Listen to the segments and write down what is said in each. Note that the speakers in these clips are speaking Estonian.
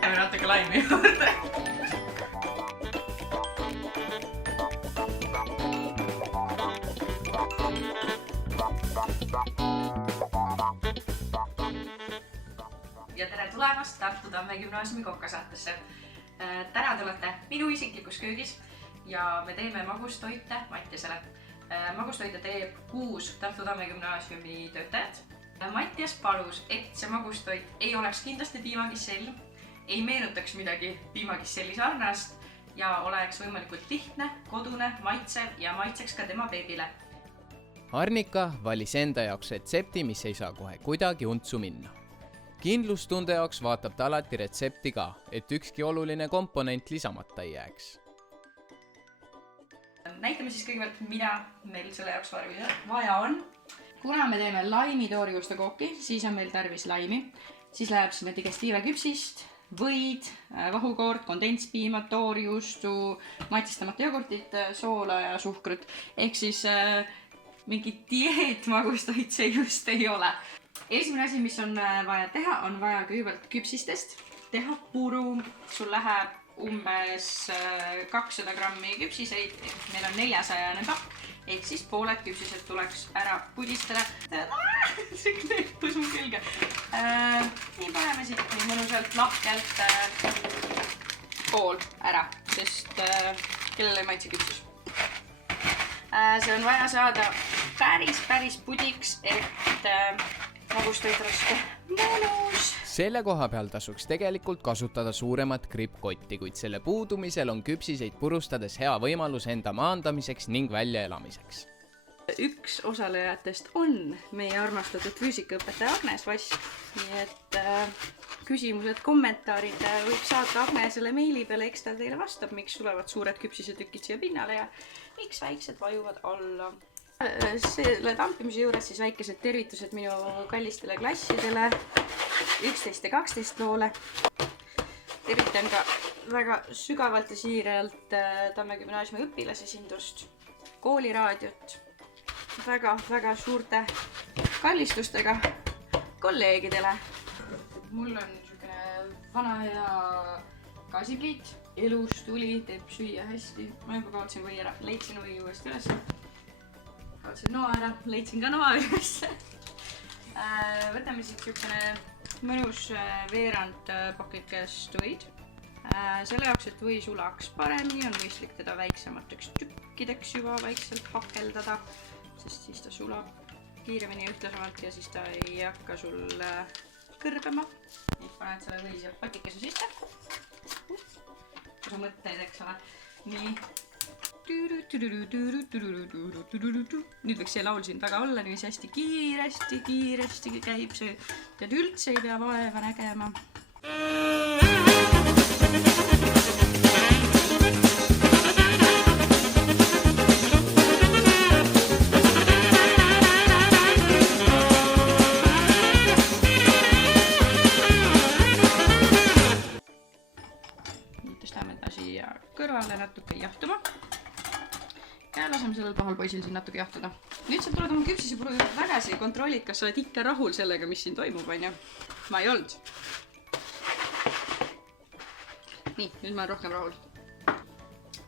Lähme natuke laimi juurde. Ja tere tulemast Tartu Tamme Gümnaasiumi kokkasaatesse. Täna te olete minu isiklikus köögis ja me teeme magustoite Mattiasele. Magustoite teeb 6 Tartu Tamme Gümnaasiumi töötajat. Mattias palus, et see magustoit ei oleks kindlasti piimakissell, ei meenutaks midagi piimakisselli sarnast ja oleks võimalikult lihtne, kodune, maitsev ja maitseks ka tema beebile. Arnika valis enda jaoks retsepti, mis ei saa kohe kuidagi untsu minna. Kindlustunde jaoks vaatab ta alati retsepti ka, et ükski oluline komponent lisamata ei jääks. Näitame siis kõigepealt, mida meil selle jaoks vaja on. Kuna me teeme laimi toorjuustu kooki, siis on meil tarvis laimi. Siis läheb sinna digestiiveküpsist, võid, vahukoort, kondentspiima, toorjuustu, maitsestamata jogurtit, soola ja suhkrut. Ehk siis mingi dieetmagustoit see just ei ole. Esimene asi, mis on vaja teha, on vaja kõigepealt küpsistest teha puru. Sul läheb umbes 200 grammi küpsiseid, meil on 400 pakk, ehk siis pooled küpsised tuleks ära pudistada. See kleepus mu külge. Nii paneme siit nii mõnusalt lahkelt pool ära, sest kellele ei maitse küpsus. See on vaja saada päris pudiks, et magustoit oleks mõnus. Selle koha peal tasuks tegelikult kasutada suuremat krippkotti, kuid selle puudumisel on küpsiseid purustades hea võimalus enda maandamiseks ning väljaelamiseks. Üks osalejatest on meie armastatud füüsikaõpetaja Agnes Vask, nii et küsimused, kommentaarid võib saata Agnesele meili peale, eks ta teile vastab, miks tulevad suured küpsisetükid siia pinnale ja miks väiksed vajuvad alla. Selle tampimise juures siis väikesed tervitused minu kallistele klassidele 11 ja 12 loole. Tervitan ka väga sügavalt ja siiralt Tamme Gümnaasiumi õpilasesindust, kooliraadiot, väga suurte kallistustega kolleegidele. Mul on niisugune vana hea gaasipliit, elus tuli, teeb süüa hästi. Ma juba kaotsin või ära, leidsin või uuesti üles. Kaotsin noa ära, leidsin ka noa üles. Võtame siit niisugune mõnus veerand pakikest võid. Selle jaoks, et või sulaks paremini, on mõistlik teda väiksemateks tükkideks juba vaikselt hakeldada, sest siis ta sulab kiiremini ühtlasemalt ja siis ta ei hakka sul kõrbema. Nii, paned selle või siia pakikese sisse. Kui sa mõtteid, eks ole. Nii. Nüüd võiks see laul siin taga olla, nii hästi kiiresti käib see. Tead üldse ei pea vaeva nägema. Nüüd tõstame ta siia kõrvale natuke jahtuma. Ja laseme sellel pahal poisil siin natuke jahtuda. Nüüd sa tuled oma küpsisepuru juurde tagasi ja kontrollid, kas sa oled ikka rahul sellega, mis siin toimub, on ju? Ma ei olnud. Nii, nüüd ma olen rohkem rahul.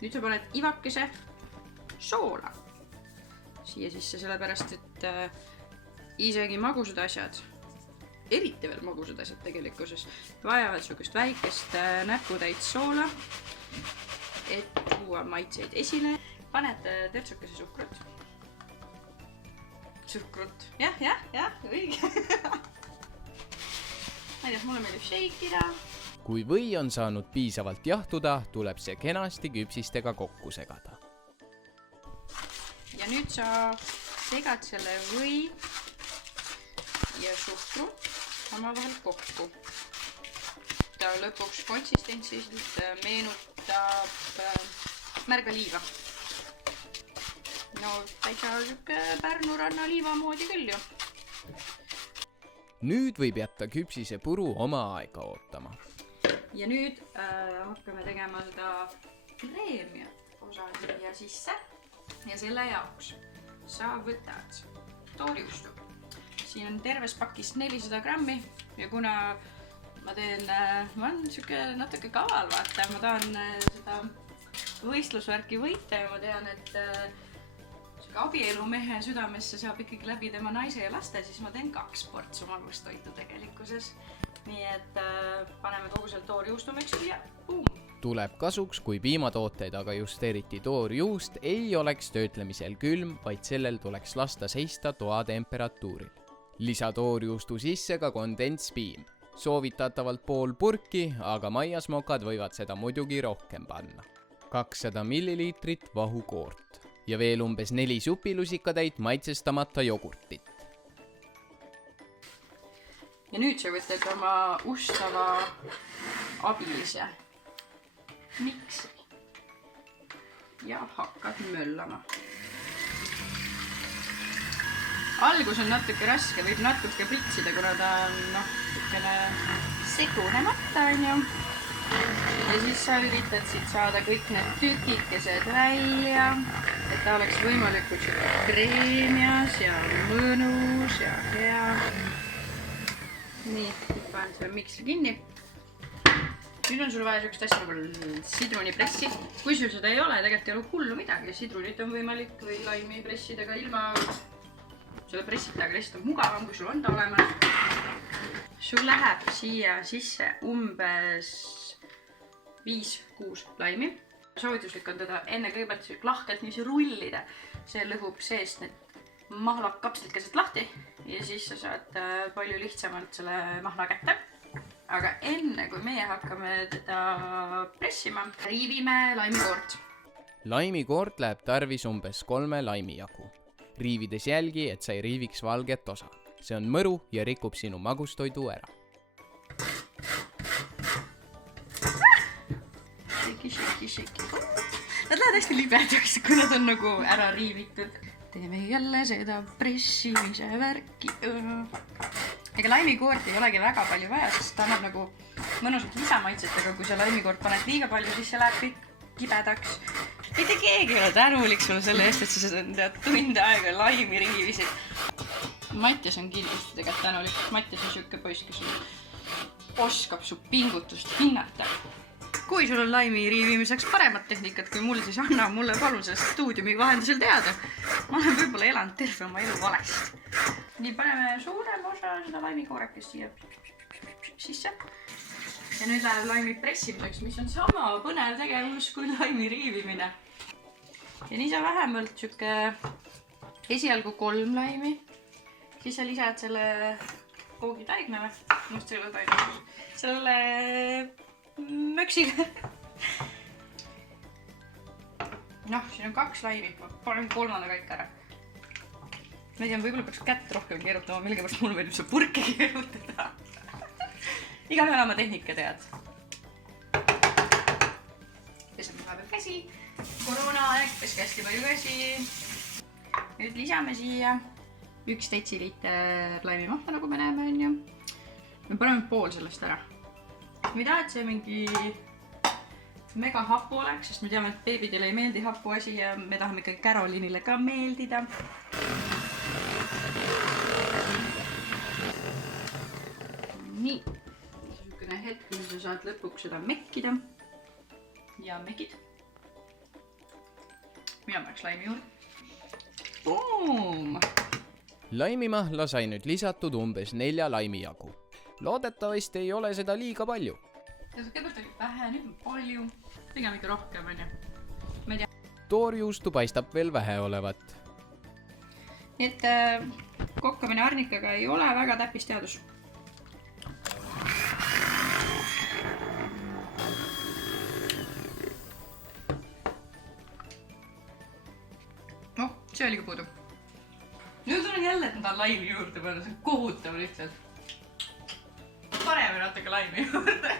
Nüüd sa paned ivakese soola siia sisse, sellepärast, et isegi magusad asjad, eriti veel magusad asjad tegelikkuses, vajavad sugust väikest näputäit soola, et tuua maitseid esile. Paned tertsukese suhkrut. Suhkrut. Jah, õige. Näidas, mulle meeldib shakeida. Kui või on saanud piisavalt jahtuda, tuleb see kenasti küpsistega kokku segada. Ja nüüd sa segad selle või ja suhkru omavahel kokku. Ta lõpuks konsistentsiliselt meenutab märga liiva. No täitsa Pärnu ranna liiva moodi küll ju. nüüd võib jätta küpsise puru oma aega ootama. Ja nüüd hakkame tegema seda preemiat osa siia sisse. Ja selle jaoks sa võtad toorijuustu. Siin on terves pakis 400 grammi ja kuna ma olen natuke kaval, vaata, ma tahan seda võistlusvärki võita ja ma tean, et abielumehe südamesse saab ikkagi läbi tema naise ja laste, siis ma teen 2 portsu magustoitu tegelikkuses. Nii et paneme kogu selle toorjuustumiksri ja boom! Tuleb kasuks, kui piimatooteid, aga just eriti toorjuust ei oleks töötlemisel külm, vaid sellel tuleks lasta seista toatemperatuuril. Lisa toorjuustu sisse ka kondentspiim. Soovitatavalt pool purki, aga maiasmokad võivad seda muidugi rohkem panna. 200 milliliitrit vahukoort ja veel umbes 4 supilusikatäit maitsestamata jogurtit. Ja nüüd sa võtad oma ustava abilise miksri ja hakkad möllama. Algus on natuke raske, võib natuke pritsida, kuna ta on segunemata, on ju. Ja siis sa üritad siit saada kõik need tükikesed välja, et ta oleks võimalikult kreemias ja mõnus ja hea. Nii, panen selle miksri kinni. Nüüd on sul vaja sellist asja nagu sidrunipressi. Kui sul seda ei ole, tegelikult ei ole hullu midagi. Sidrunit on võimalik või laimi pressida ka ilma selle pressita, aga lihtsalt on mugavam, kui sul on ta olemas. Sul läheb siia sisse umbes 5-6 laimi. Soovituslik on teda enne kõigepealt lahkelt niiviisi rullida. See lõhub seest need mahlakapslikesed lahti ja siis sa saad palju lihtsamalt selle mahla kätte. Aga enne, kui meie hakkame teda pressima, riivime laimikoort. Laimikoort läheb tarvis umbes 3 laimi jagu. Riivides jälgi, et sa ei riiviks valget osa. See on mõru ja rikub sinu magustoidu ära. Shiki. Nad lähevad hästi libedaks, kui nad on nagu ära riivitud. Teeme jälle seda pressimise värki. Ega laimikoort ei olegi väga palju vaja, sest ta annab nagu mõnusat lisamaitset, aga kui sa laimikoort paned liiga palju, siis see läheb kõik kibedaks. Mitte keegi ei ole tänulik sulle selle eest, et sa seda tunde aega laimi riivisid. Mattias on kindlasti tegelikult tänulik. Mattias on siuke poiss, kes oskab su pingutust hinnata. Kui sul on laimi riivimiseks paremat tehnikat kui mul, siis anna mulle palun sellest stuudiumi vahendusel teada. Ma olen võib-olla elanud terve oma elu valesti. Nii paneme suurem osa seda laimikoorekest siia sisse. Ja nüüd läheb laimi pressimiseks, mis on sama põnev tegevus kui laimi riivimine. Ja nii sa vähemalt siuke esialgu 3 laimi. Siis sa lisad selle koogitaigna või? Selle möksiga. Siin on 2 laimi. Panen 3. kõik ära. Ma ei tea, võib-olla peaks kätt rohkem keerutama, millegipärast mulle meeldib see purki keerutada. Igaühel oma tehnika tead. Peseme vahepeal käsi. Koroonaaeg, peske hästi palju käsi. Nüüd lisame siia 1 detsiliiter laimimahla, nagu me näeme, on ju. Me paneme pool sellest ära. Me ei taha, et see mingi mega hapu oleks, sest me teame, et beebidele ei meeldi hapu asi ja me tahame ikka Carolinile ka meeldida. Nii, niisugune hetk, kui sa saad lõpuks seda mekkida ja mekid. Mina paneks laimi juurde. Boom! Laimimahla sai nüüd lisatud umbes 4 laimi jagu. Loodetavasti ei ole seda liiga palju. Kõigepealt oli vähe, nüüd on palju. Pigem ikka rohkem, on ju. Toorjuustu paistab veel vähe olevat. Nii et kokkamine arnikaga ei ole väga täppisteadus. See oli ka puudu. Nüüd on jälle, et ma tahan laimi juurde panna, see on kohutav lihtsalt. Paneme natuke laimi juurde.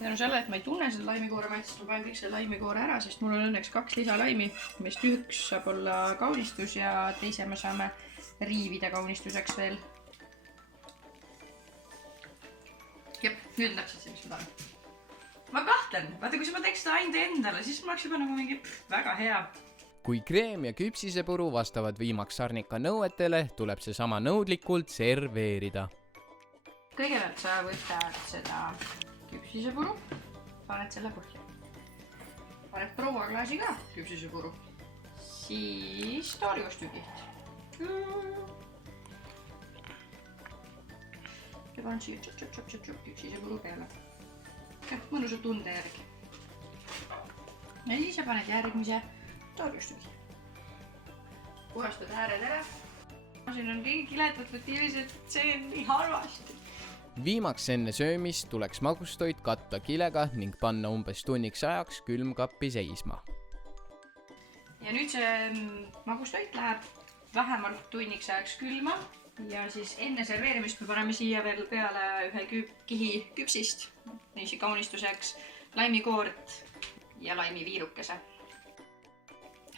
Ja selle, et ma ei tunne seda laimikoore maitset, ma panen kõik selle laimikoore ära, sest mul on õnneks 2 lisalaimi, millest üks saab olla kaunistus ja teise me saame riivida kaunistuseks veel. Jep, nüüd on täpselt see, mis ma tahan. Ma kahtlen, vaata kui ma teeks seda ainult endale, siis ma oleks juba nagu mingi väga hea. Kui kreem ja küpsisepuru vastavad viimaks Arnika nõuetele, tuleb see sama nõudlikult serveerida. Kõigepealt sa võtad seda küpsisepuru, paned selle põhja. Paned prouaklaasi ka küpsisepuru. Siis toorjustükiht. Ja panen siia küpsisepuru peale. Mõnusad tunde järgi. Ja siis sa paned järgmise toorjustüki. Puhastad ääred ära. Siin on kõik kiledad motiivised, see on nii halvasti. Viimaks enne söömist tuleks magustoit katta kilega ning panna umbes tunniks ajaks külmkappi seisma. Ja nüüd see magustoit läheb vähemalt tunniks ajaks külma ja siis enne serveerimist me paneme siia veel peale ühe kihi küpsist, niisi kaunistuseks, laimikoort ja laimiviirukese.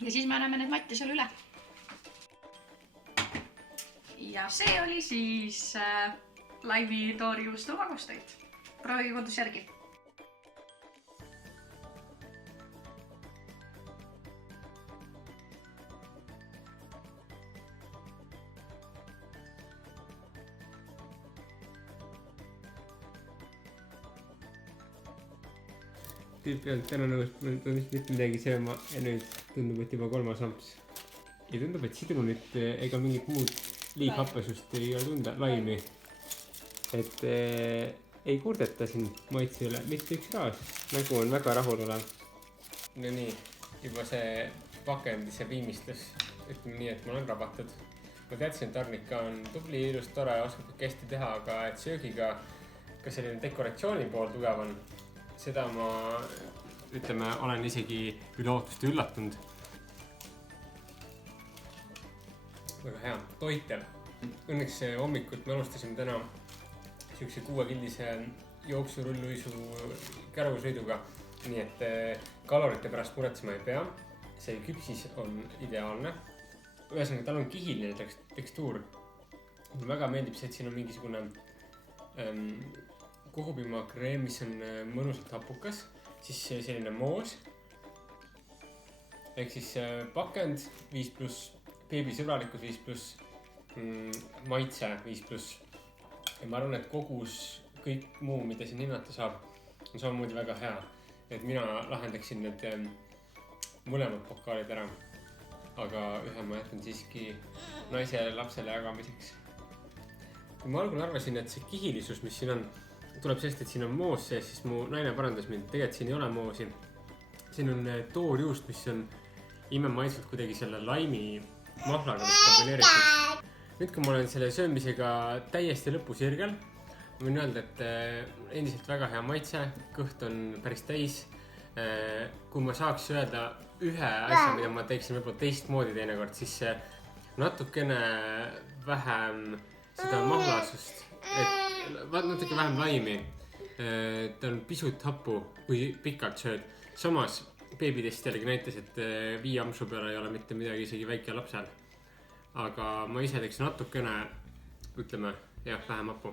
Ja siis me anname need matti seal üle. Ja see oli siis laimitoorjuustu magustoit. Proovige kodus järgi. Tüüp ei olnud täna nõus, ma pean vist mitte midagi sööma ja nüüd tundub, et juba 3. amps. Ja tundub, et sidrunit ega mingit muud liighappesust ei ole tunda, laimi. Et ei kurdeta siin maitse üle, mitte üks raas. Nägu on väga rahulolev. No nii, juba see pakendi, see viimistles. Ütleme nii, et ma olen rabatud. Ma teadsin, et Arnika on tubli, ilus, tore, oskab hästi teha, aga et söögiga ka selline dekoratsiooni pool tugev on. Seda ma, ütleme, olen isegi üle ootuste üllatunud. Väga hea, toitev. Õnneks hommikut me alustasime täna siukse 6-kildise jooksurulluisu kärusõiduga. Nii et kalorite pärast muretsema ei pea. See küpsis on ideaalne. Ühesõnaga, tal on kihiline tekstuur. Mulle väga meeldib see, et siin on mingisugune kohupiimakreem, mis on mõnusalt hapukas, siis selline moos. Ehk siis pakend 5+, beebisõbralikkus 5+, maitse 5+. Ja ma arvan, et kogus kõik muu, mida siin hinnata saab, on samamoodi väga hea. Et mina lahendaksin need mõlemad pokaalid ära. Aga ühe ma jätan siiski naisele ja lapsele jagamiseks. Kui ma algul arvasin, et see kihilisus, mis siin on, tuleb sellest, et siin on moos sees, siis mu naine parandas mind. Tegelikult siin ei ole moosi. Siin on toorjuust, mis on imemaisult kuidagi selle laimi mahlaga kombineeritud. Nüüd, kui ma olen selle söömisega täiesti lõpusirgel, ma võin öelda, et endiselt väga hea maitse, kõht on päris täis. Kui ma saaks öelda ühe asja, mida ma teeksin võib-olla teistmoodi teinekord, siis natukene vähem seda mahlasust, natuke vähem laimi. Ta on pisut happu, kui pikalt sööd. Samas beebitest jällegi näitas, et 5 ampsu peale ei ole mitte midagi isegi väike lapsel. Aga ma ise teeks natukene, ütleme, jah, vähem happu.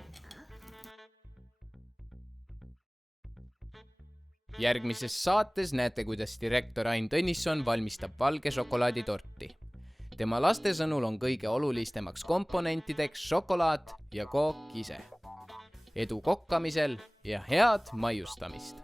Järgmises saates näete, kuidas direktor Ain Tõnisson valmistab valge šokolaaditorti. Tema laste sõnul on kõige olulistemaks komponentideks šokolaad ja kook ise. Edu kokkamisel ja head maiustamist!